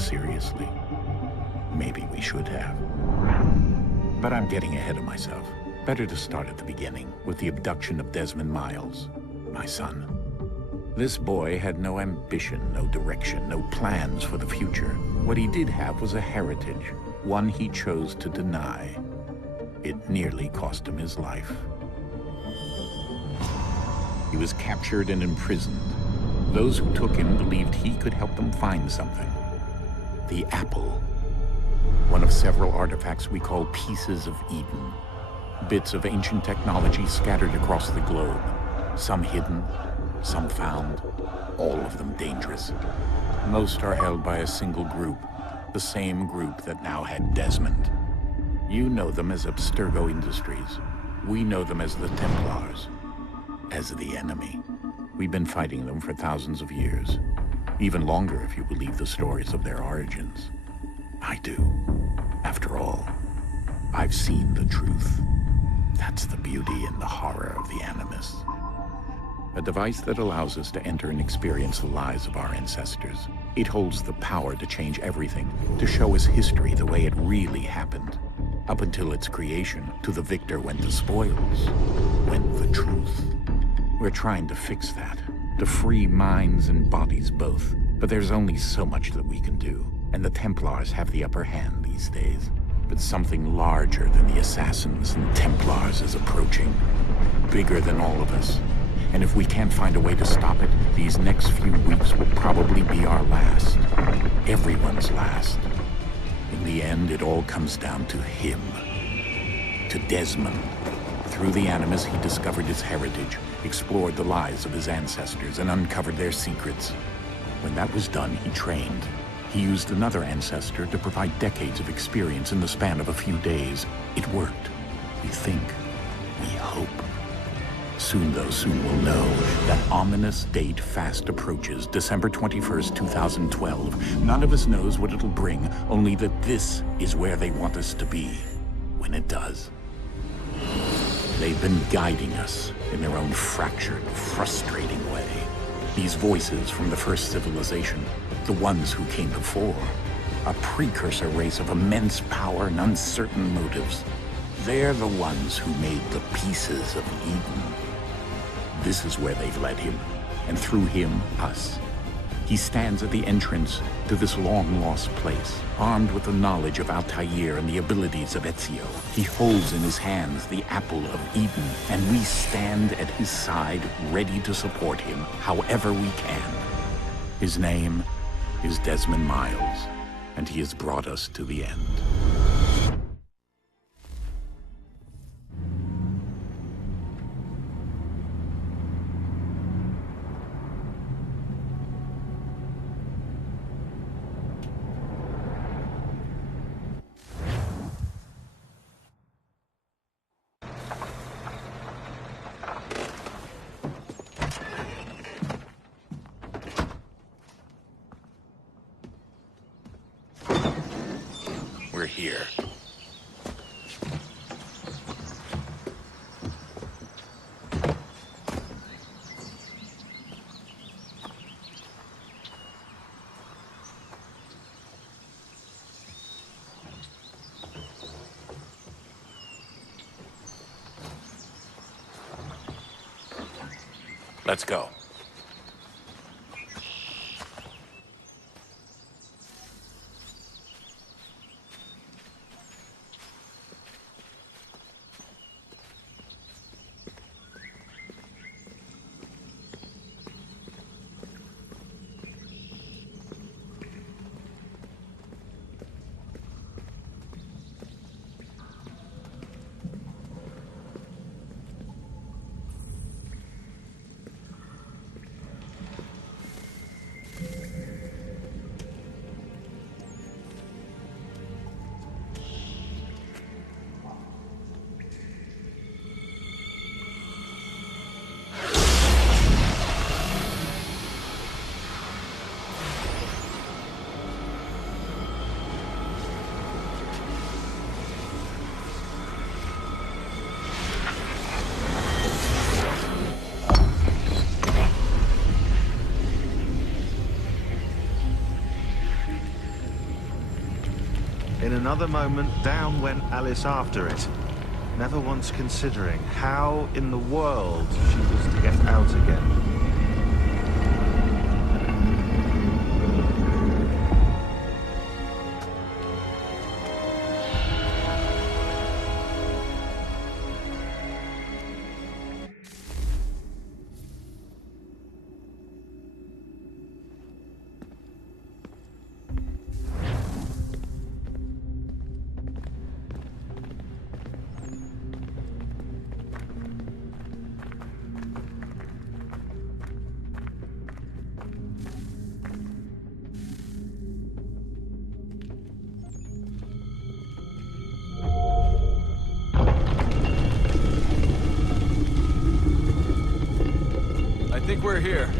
seriously. Maybe we should have. But I'm getting ahead of myself. Better to start at the beginning, with the abduction of Desmond Miles, my son. This boy had no ambition, no direction, no plans for the future. What he did have was a heritage, one he chose to deny. It nearly cost him his life. He was captured and imprisoned. Those who took him believed he could help them find something. The apple. One of several artifacts we call pieces of Eden. Bits of ancient technology scattered across the globe. Some hidden, some found, all of them dangerous. Most are held by a single group, the same group that now had Desmond. You know them as Abstergo Industries. We know them as the Templars, as the enemy. We've been fighting them for thousands of years, even longer if you believe the stories of their origins. I do. After all, I've seen the truth. That's the beauty and the horror of the Animus. A device that allows us to enter and experience the lives of our ancestors. It holds the power to change everything, to show us history the way it really happened. Up until its creation, to the victor went the spoils, went the truth. We're trying to fix that, to free minds and bodies both. But there's only so much that we can do, and the Templars have the upper hand these days. But something larger than the Assassins and Templars is approaching, bigger than all of us. And if we can't find a way to stop it, these next few weeks will probably be our last. Everyone's last. In the end, it all comes down to him. To Desmond. Through the Animus, he discovered his heritage, explored the lives of his ancestors, and uncovered their secrets. When that was done, he trained. He used another ancestor to provide decades of experience in the span of a few days. It worked. We think. We hope. Soon, though, soon we'll know. That ominous date fast approaches, December 21st, 2012. None of us knows what it'll bring, only that this is where they want us to be, when it does. They've been guiding us in their own fractured, frustrating way. These voices from the first civilization, the ones who came before, a precursor race of immense power and uncertain motives. They're the ones who made the pieces of Eden. This is where they've led him, and through him, us. He stands at the entrance to this long-lost place, armed with the knowledge of Altair and the abilities of Ezio. He holds in his hands the apple of Eden, and we stand at his side, ready to support him however we can. His name is Desmond Miles, and he has brought us to the end. We're here. Let's go. In another moment, down went Alice after it, never once considering how in the world she was to get out again. I think we're here.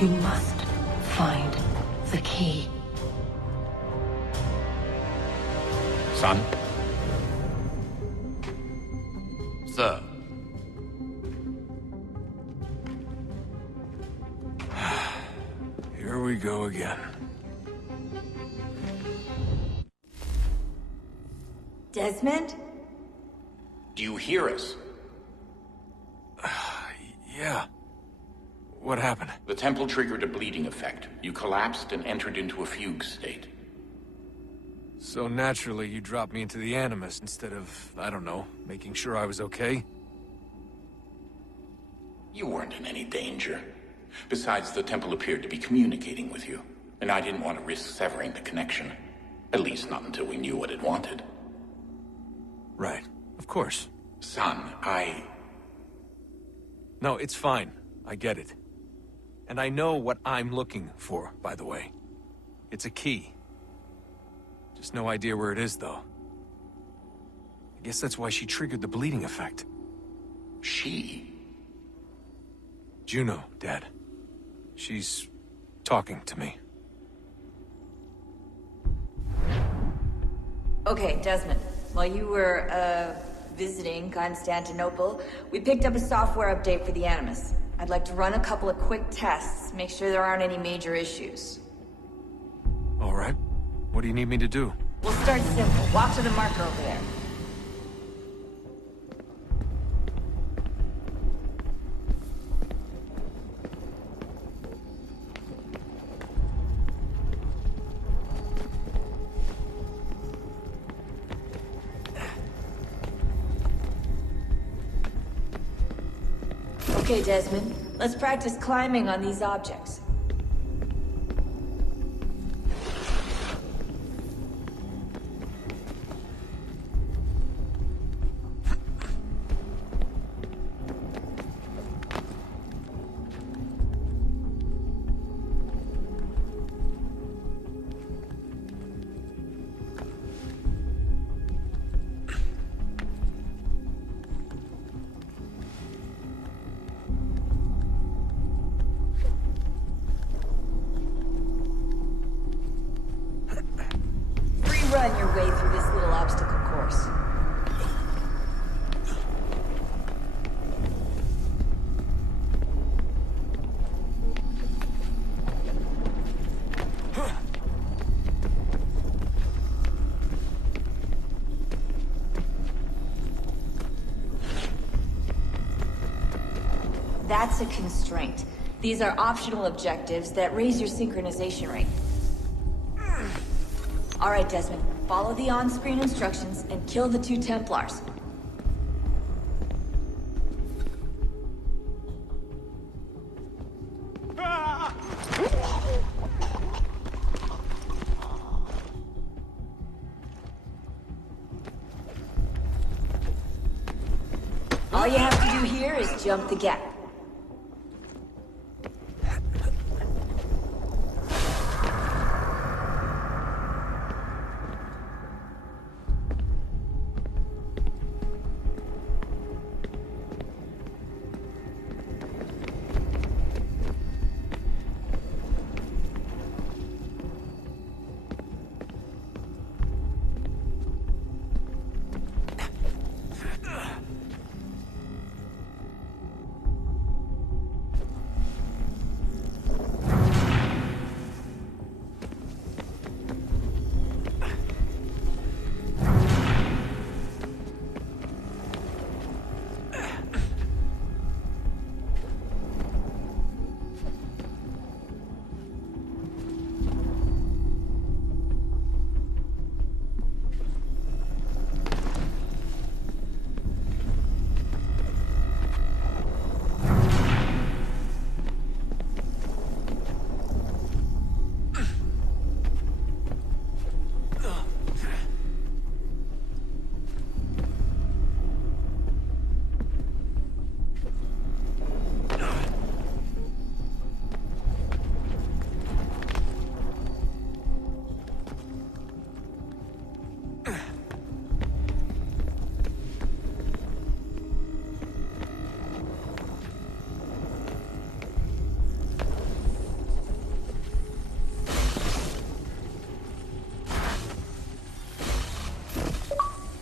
You must find the key. Son? Sir. Here we go again. Desmond? Do you hear us? Yeah. What happened? The temple triggered a bleeding effect. You collapsed and entered into a fugue state. So naturally, you dropped me into the Animus instead of, I don't know, making sure I was okay? You weren't in any danger. Besides, the temple appeared to be communicating with you, and I didn't want to risk severing the connection. At least not until we knew what it wanted. Right. Of course. Son, No, it's fine. I get it. And I know what I'm looking for, by the way. It's a key. Just no idea where it is, though. I guess that's why she triggered the bleeding effect. She? Juno, Dad. She's talking to me. Okay, Desmond. While you were, visiting Constantinople, we picked up a software update for the Animus. I'd like to run a couple of quick tests, make sure there aren't any major issues. All right. What do you need me to do? We'll start simple. Walk to the marker over there. Okay, Desmond. Let's practice climbing on these objects. That's a constraint. These are optional objectives that raise your synchronization rate. All right, Desmond. Follow the on-screen instructions and kill the 2 Templars. All you have to do here is jump the gap.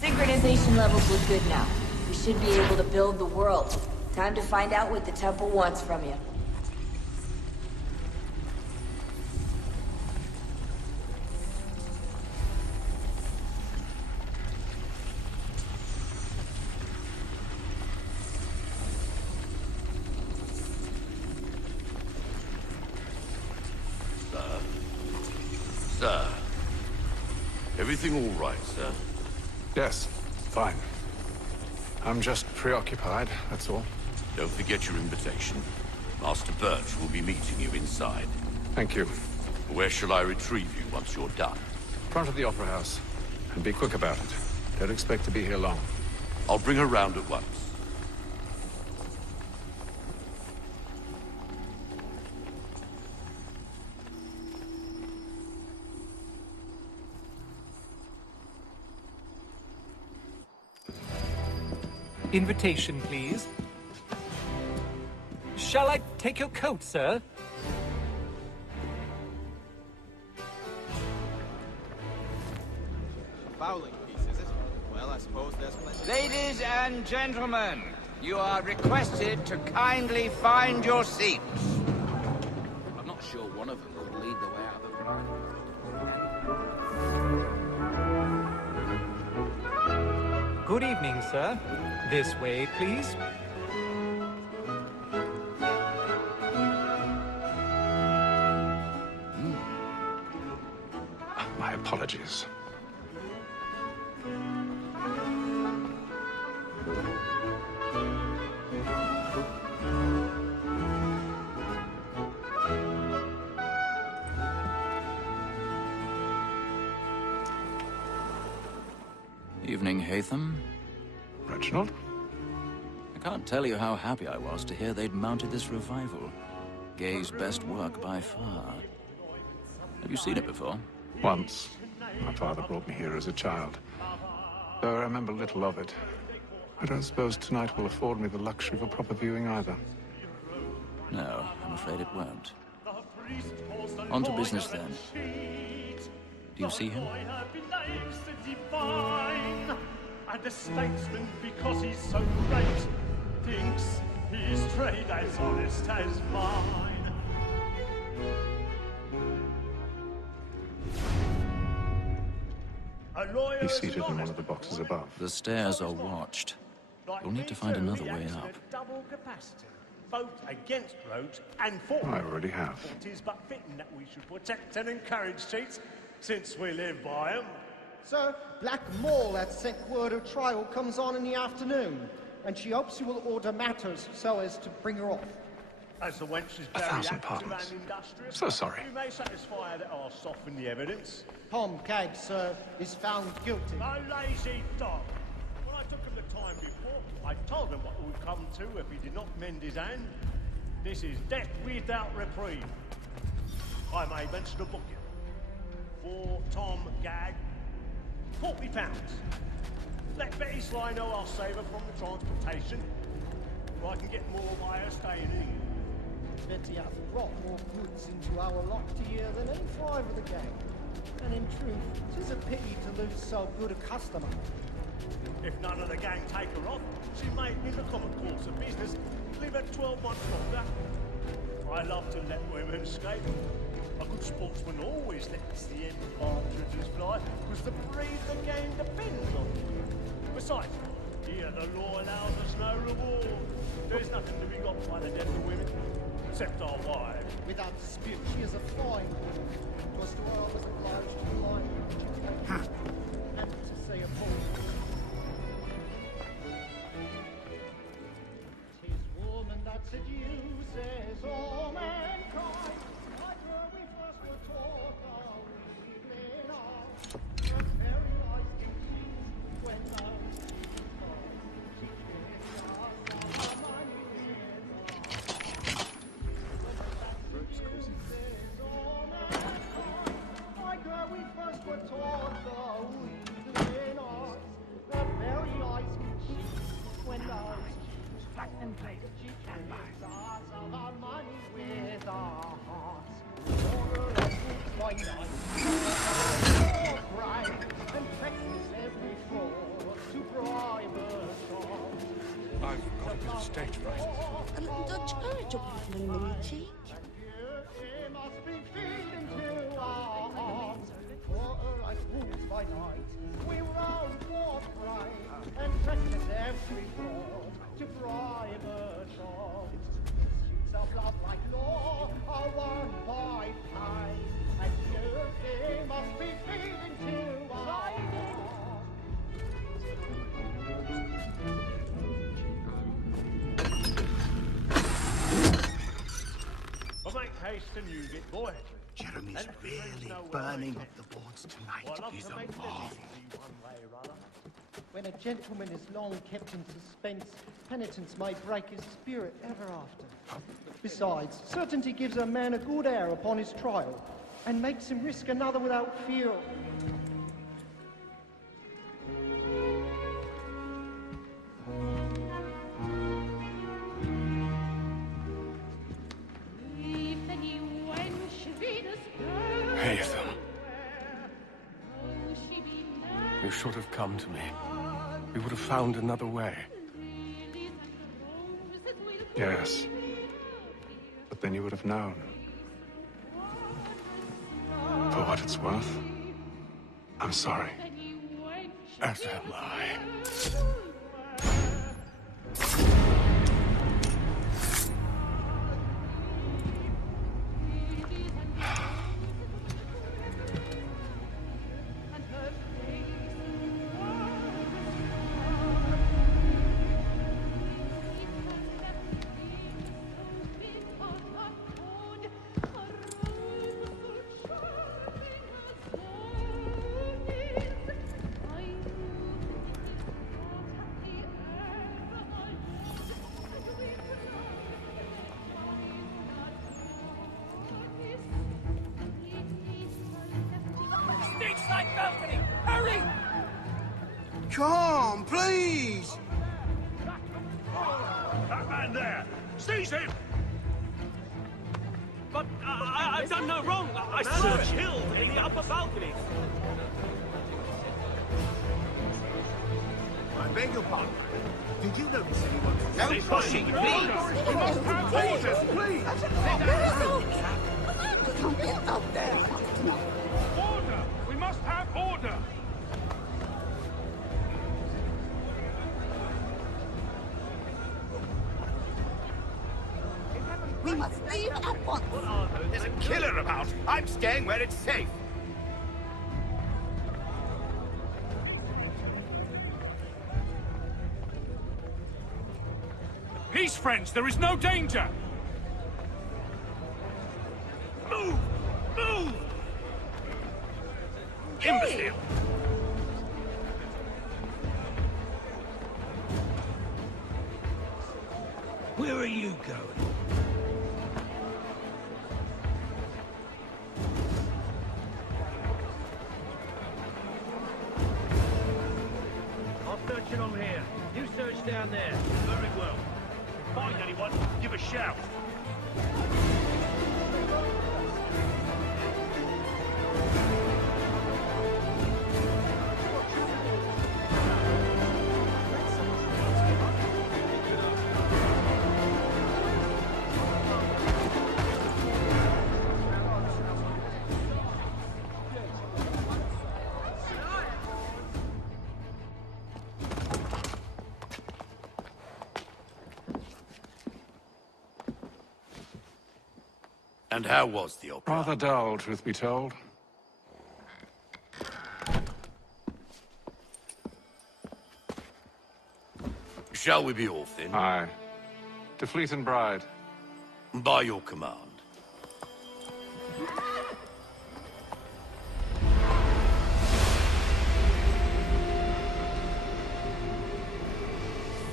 Synchronization levels look good now. We should be able to build the world. Time to find out what the temple wants from you. Sir. Everything all right, sir? Yes, fine. I'm just preoccupied, that's all. Don't forget your invitation. Master Birch will be meeting you inside. Thank you. Where shall I retrieve you once you're done? Front of the Opera House. And be quick about it. Don't expect to be here long. I'll bring her round at once. Invitation, please. Shall I take your coat, sir? Fowling piece, is it? Well, I suppose there's plenty. Ladies and gentlemen, you are requested to kindly find your seats. I'm not sure one of them could lead the way out of the... Good evening, sir. This way, please. My apologies. Evening, Hatham. Reginald? I can't tell you how happy I was to hear they'd mounted this revival. Gay's best work by far. Have you seen it before? Once. My father brought me here as a child. Though I remember little of it. I don't suppose tonight will afford me the luxury of a proper viewing either. No, I'm afraid it won't. On to business then. Do you see him? And a statesman, because he's so great, thinks his trade as honest as mine. He's seated in one of the boxes above. The stairs are watched. You'll need to find another way up. Double capacity. vote against roads and for I already have. It is but fitting that we should protect and encourage cheats, since we live by them. Sir, Black Mole had sent word her trial comes on in the afternoon, and she hopes you will order matters so as to bring her off. As the wench is very 1,000 active pardons. and industrious, So sorry. you may satisfy her that I'll soften the evidence. Tom Gag, sir, is found guilty. A lazy dog. When I took him the time before, I told him what it would come to if he did not mend his hand. This is death without reprieve. I may mention a booking. For Tom Gag, £40. Let Betty Sly know I'll save her from the transportation, or I can get more by her staying here. Betty hath brought more goods into our lot here than any five of the gang. And in truth, 'tis a pity to lose so good a customer. If none of the gang take her off, she may, in the common course of business, live at 12 months longer. I love to let women escape. A good sportsman always lets the end partridges fly, because the breed the game depends on. Besides, here the law allows us no reward. There's nothing to be got by the death of women, except our wives. Without dispute, she is a fine woman. It was to her I was obliged to lie and to say a poem. 'Tis woman that seduces all mankind. Like her we first were taught our evening hour. Her very eyes can see when love she gives us our money like her we first were taught the evening hour. Her very eyes can see when love flat and plate. She gives us our money with our hearts. Why not? So bright and practice every fraud to bribe us. I've got a bit of stage fright. A little Dutch courage will put in the cheek. It must be feeding to our hearts. For like fools by night, we roam forthright and practice every fraud to bribe us all. Suits of love like law are won by time, and you must be feeding to our hearts. But make haste and you get boy. Jeremy's really burning up the boards tonight. He's a marvel. When a gentleman is long kept in suspense, penitence may break his spirit ever after. Besides, certainty gives a man a good air upon his trial, and makes him risk another without fear. Hatham. You should have come to me. We would have found another way. Yes. But then you would have known. For what it's worth, I'm sorry. As am I. Come, please! That man there! Seize him! But I've done no wrong. I saw him killed in the upper balcony. I beg your pardon. Did you notice anyone? No pushing, please! We must have orders, please! Order! We must have order! must leave at once. There's a killer about. I'm staying where it's safe. Peace, friends. There is no danger. Move! Move! Imbecile! Where are you going? I'll search along here. You search down there. Very well. If you find anyone, give a shout. And how was the opera? Rather dull, truth be told. Shall we be off then? Aye. To Fleet and Bride. By your command.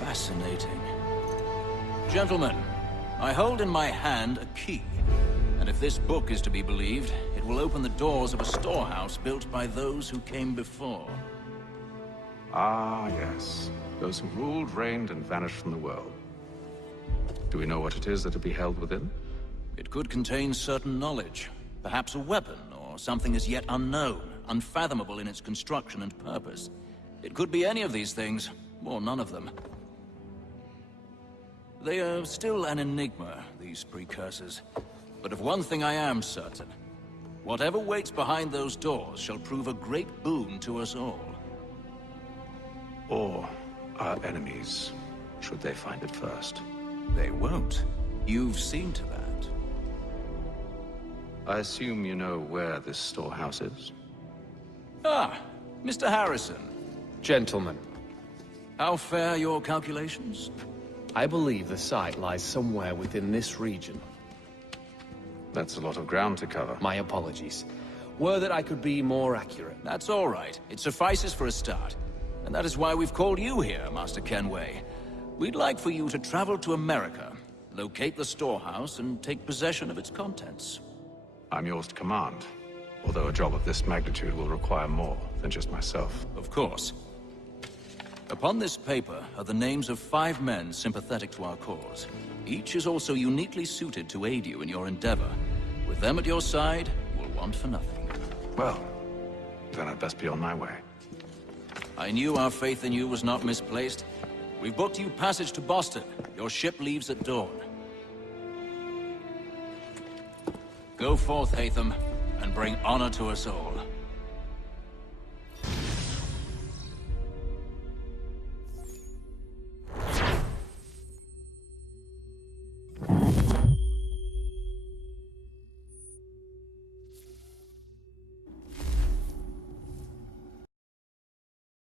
Fascinating. Gentlemen, I hold in my hand a key. And if this book is to be believed, it will open the doors of a storehouse built by those who came before. Ah, yes. Those who ruled, reigned, and vanished from the world. Do we know what it is that will be held within? It could contain certain knowledge. Perhaps a weapon, or something as yet unknown, unfathomable in its construction and purpose. It could be any of these things, or none of them. They are still an enigma, these precursors. But of one thing I am certain. Whatever waits behind those doors shall prove a great boon to us all. Or our enemies, should they find it first. They won't. You've seen to that. I assume you know where this storehouse is? Ah, Mr. Harrison. Gentlemen. How fare your calculations? I believe the site lies somewhere within this region. That's a lot of ground to cover. My apologies. Were that I could be more accurate. That's all right. It suffices for a start. And that is why we've called you here, Master Kenway. We'd like for you to travel to America, locate the storehouse, and take possession of its contents. I'm yours to command. Although a job of this magnitude will require more than just myself. Of course. Upon this paper are the names of 5 men sympathetic to our cause. Each is also uniquely suited to aid you in your endeavor. With them at your side, we'll want for nothing. Well, then I'd best be on my way. I knew our faith in you was not misplaced. We've booked you passage to Boston. Your ship leaves at dawn. Go forth, Hatham, and bring honor to us all.